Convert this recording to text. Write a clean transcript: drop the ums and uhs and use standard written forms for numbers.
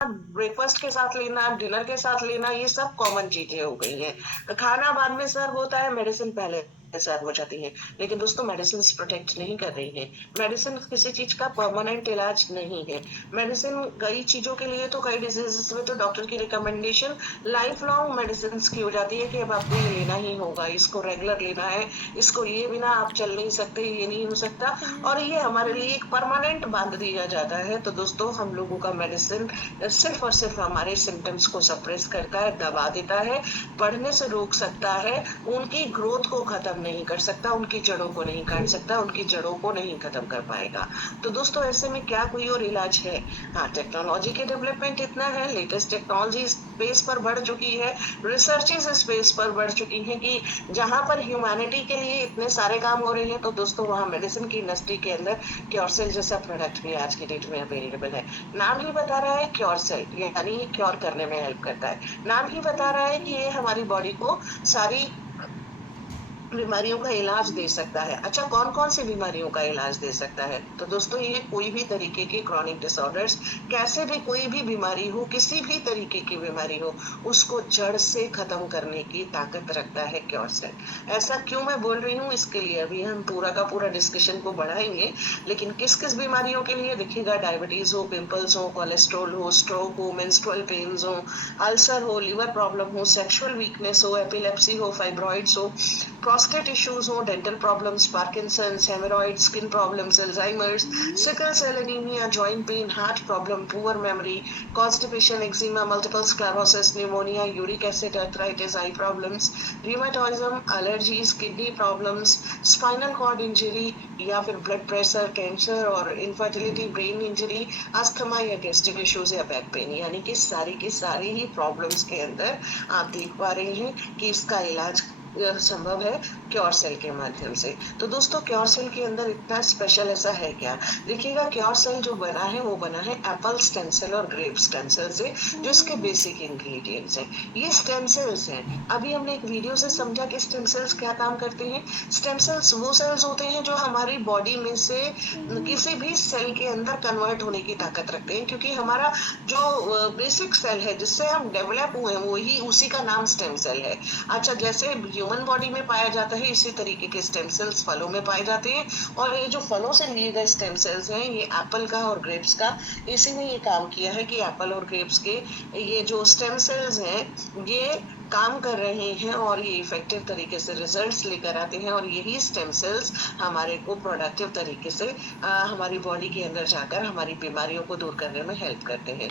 Breakfast के साथ लेना, डिनर के साथ लेना, ये सब कॉमन चीजें हो गई हैं। खाना बाद में सर्व होता है, मेडिसिन पहले सर्व हो जाती है। लेकिन दोस्तों मेडिसिन प्रोटेक्ट नहीं कर रही है। मेडिसिन किसी चीज का परमानेंट इलाज नहीं है। मेडिसिन कई चीजों के लिए, तो कई डिजीजेस में तो डॉक्टर की रिकमेंडेशन लाइफ लॉन्ग मेडिसिन की हो जाती है कि अब आपको ये लेना ही होगा, इसको रेगुलर लेना है, इसको लिए बिना आप चल नहीं सकते, ये नहीं हो सकता, और ये हमारे लिए एक परमानेंट बांध दिया जाता है। तो दोस्तों हम लोगों का मेडिसिन सिर्फ और सिर्फ हमारे सिम्टम्स को सप्रेस करता है, दबा देता है, बढ़ने से रोक सकता है, उनकी ग्रोथ को खत्म नहीं कर सकता, उनकी जड़ों को नहीं काट सकता, उनकी जड़ों को नहीं खत्म कर पाएगा। तो दोस्तों ऐसे में क्या कोई और इलाज है? हाँ, टेक्नोलॉजी के डेवलपमेंट इतना है, लेटेस्ट टेक्नोलॉजी स्पेस पर बढ़ चुकी है, रिसर्चेस स्पेस पर बढ़ चुकी है कि जहां पर ह्यूमैनिटी के लिए इतने सारे काम हो रहे हैं, तो दोस्तों वहां मेडिसिन की इंडस्ट्री के अंदर क्योरसेल जैसा प्रोडक्ट भी आज की डेट में अवेलेबल है। नाम ही बता रहा है क्योरसेल, यानी क्योर करने में हेल्प करता है। नाम ही बता रहा है कि ये हमारी बॉडी को सारी बीमारियों का इलाज दे सकता है। अच्छा, कौन कौन सी बीमारियों का इलाज दे सकता है? तो दोस्तों ये कोई भी तरीके के क्रॉनिक डिसऑर्डर्स, कैसे भी कोई भी बीमारी हो, किसी भी तरीके की बीमारी हो, उसको जड़ से खत्म करने की ताकत रखता है क्योरसेल। ऐसा क्यों मैं बोल रही हूँ, इसके लिए अभी हम पूरा का पूरा डिस्कशन को बढ़ाएंगे। लेकिन किस किस बीमारियों के लिए देखिएगा, डायबिटीज हो, पिंपल्स हो, कोलेस्ट्रॉल हो, स्ट्रोक हो, मेंस्ट्रुअल पेन्स हो, अल्सर हो, लिवर प्रॉब्लम हो, सेक्सुअल वीकनेस हो, एपिलेप्सी हो, फाइब्रॉइड्स हो, prostate issues हो, dental problems, Parkinson's, hemorrhoids, skin problems, Alzheimer's, sickle cell anemia, joint pain, heart problem, poor memory, constipation, eczema, multiple sclerosis, pneumonia, uric acid, arthritis, eye problems, rheumatism, allergies, kidney problems, spinal cord injury या फिर blood pressure, cancer और infertility, brain injury, asthma या gastric issues या back pain, यानी कि सारी की सारी ही प्रॉब्लम्स के अंदर आप देख पा रहे हैं कि इसका इलाज संभव है क्योरसेल के माध्यम से। तो दोस्तों क्योरसेल के अंदर इतना स्पेशल ऐसा है क्या? देखिएगा, क्योरसेल जो बना है वो बना है एप्पल स्टेम सेल और ग्रेप स्टेम सेल से, जो इसके बेसिक इंग्रेडिएंट्स हैं। ये स्टेम सेल्स हैं। अभी हमने एक वीडियो से समझा कि स्टेम सेल्स क्या काम करते हैं। स्टेम सेल्स वो सेल्स होते हैं जो हमारी बॉडी में से किसी भी सेल के अंदर कन्वर्ट होने की ताकत रखते हैं, क्योंकि हमारा जो बेसिक सेल है जिससे हम डेवलप हुए हैं, वही उसी का नाम स्टेम सेल है। अच्छा, जैसे ह्यूमन बॉडी में पाया जाता है, इसी तरीके के स्टेम सेल्स फलों में पाए जाते हैं, और ये जो फलों से लिए गए स्टेम सेल्स हैं, ये एप्पल का और ग्रेप्स का, इसी ने ये काम किया है कि एप्पल और ग्रेप्स के ये जो स्टेम सेल्स हैं ये काम कर रहे हैं और ये इफेक्टिव तरीके से रिजल्ट्स लेकर आते हैं, और यही स्टेम सेल्स हमारे को प्रोडक्टिव तरीके से हमारी बॉडी के अंदर जाकर हमारी बीमारियों को दूर करने में हेल्प करते हैं।